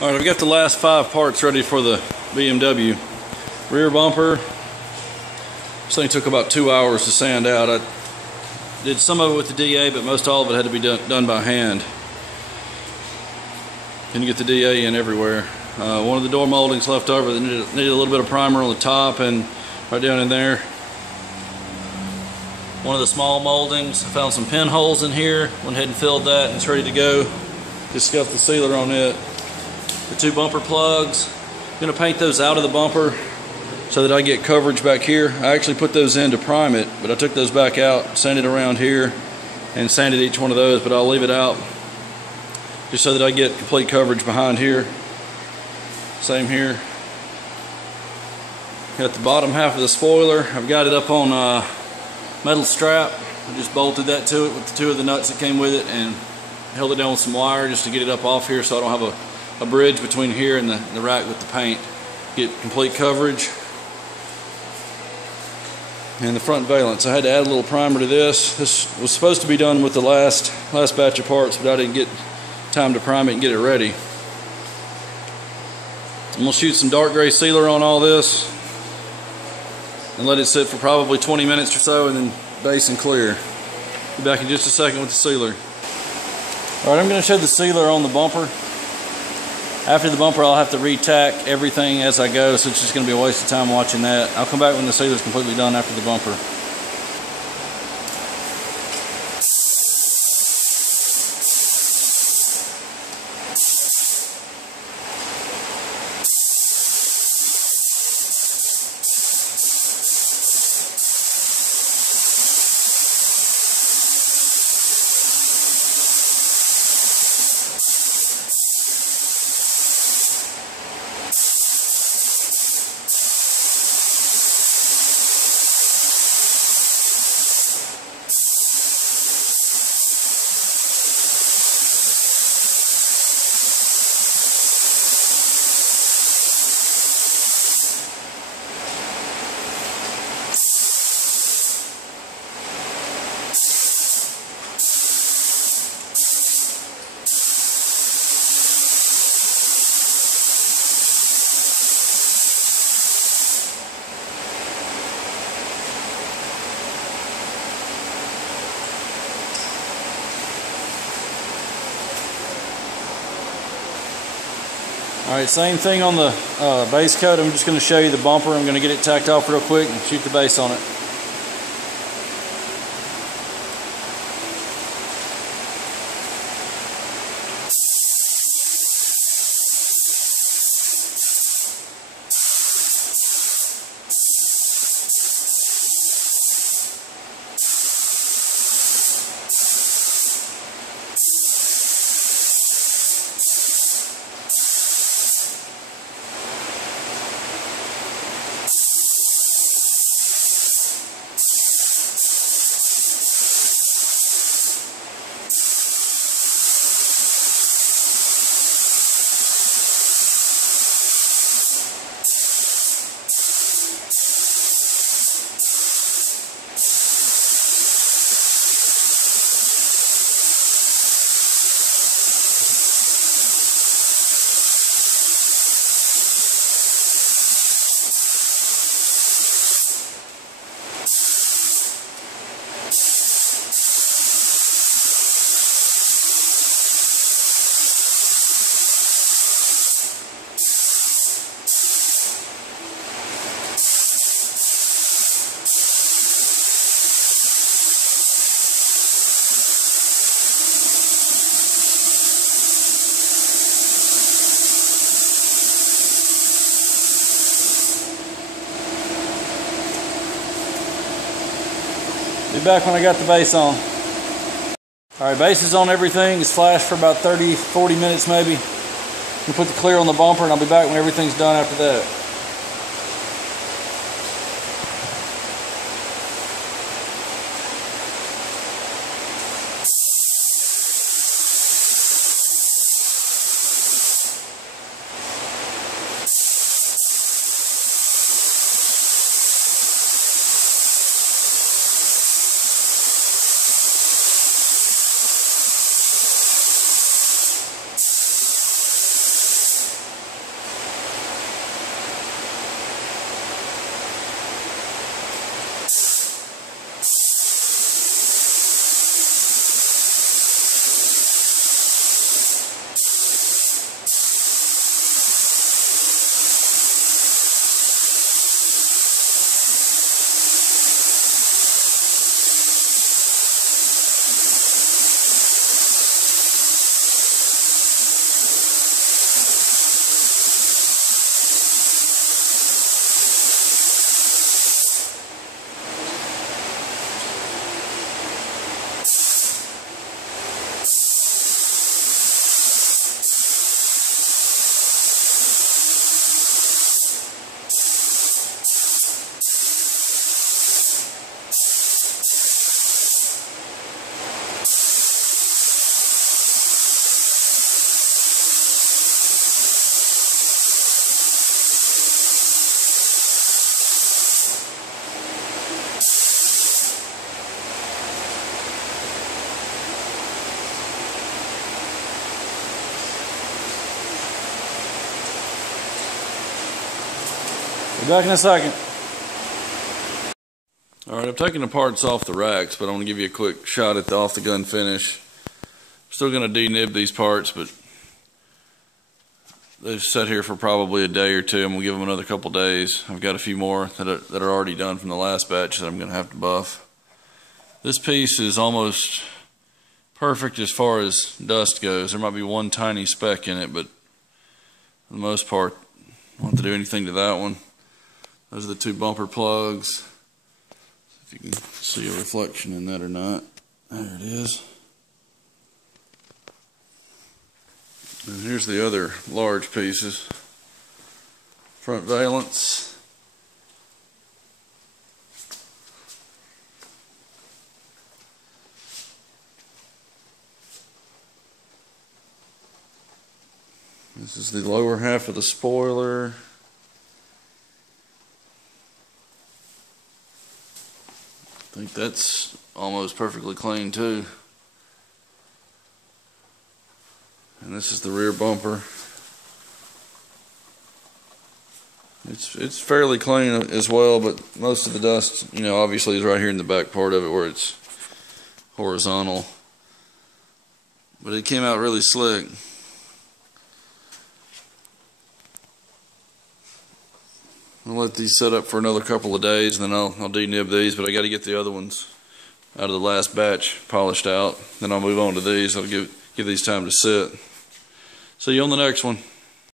Alright, I've got the last 5 parts ready for the BMW. Rear bumper. This thing took about 2 hours to sand out. I did some of it with the DA, but most all of it had to be done by hand. Can you get the DA in everywhere? One of the door moldings left over that needed a little bit of primer on the top and right down in there. One of the small moldings, I found some pinholes in here, went ahead and filled that and it's ready to go. Just scuffed the sealer on it. The 2 bumper plugs, I'm going to paint those out of the bumper so that I get coverage back here. I actually put those in to prime it, but I took those back out, sanded around here, and sanded each one of those, but I'll leave it out just so that I get complete coverage behind here. Same here. Got the bottom half of the spoiler. I've got it up on a metal strap. I just bolted that to it with the 2 of the nuts that came with it and held it down with some wire just to get it up off here so I don't have a bridge between here and the rack with the paint. Get complete coverage. And the front valance, I had to add a little primer to this. This was supposed to be done with the last batch of parts, but I didn't get time to prime it and get it ready. I'm going to shoot some dark gray sealer on all this and let it sit for probably 20 minutes or so and then base and clear. Be back in just a second with the sealer. Alright, I'm going to show the sealer on the bumper. After the bumper, I'll have to re-tack everything as I go, so it's just going to be a waste of time watching that. I'll come back when the sealer's completely done after the bumper. Alright, same thing on the base coat. I'm just going to show you the bumper. I'm going to get it tacked off real quick and shoot the base on it. Be back when I got the base on. Alright, base is on everything. It's flashed for about 30-40 minutes maybe. We'll put the clear on the bumper and I'll be back when everything's done after that. Be back in a second. Alright, I've taken the parts off the racks, but I want to give you a quick shot at the off the gun finish. Still going to denib these parts, but they've sat here for probably a day or two, and we'll give them another couple days. I've got a few more that are already done from the last batch that I'm going to have to buff. This piece is almost perfect as far as dust goes. There might be one tiny speck in it, but for the most part, I don't have to do anything to that one. Those are the two bumper plugs. If you can see a reflection in that or not. There it is. And here's the other large pieces. Front valance. This is the lower half of the spoiler. I think that's almost perfectly clean too. And this is the rear bumper. It's fairly clean as well, but most of the dust, you know, obviously is right here in the back part of it where it's horizontal. But it came out really slick. I'll let these set up for another couple of days, and then I'll denib these, but I got to get the other ones out of the last batch polished out. Then I'll move on to these. I'll give these time to sit. See you on the next one.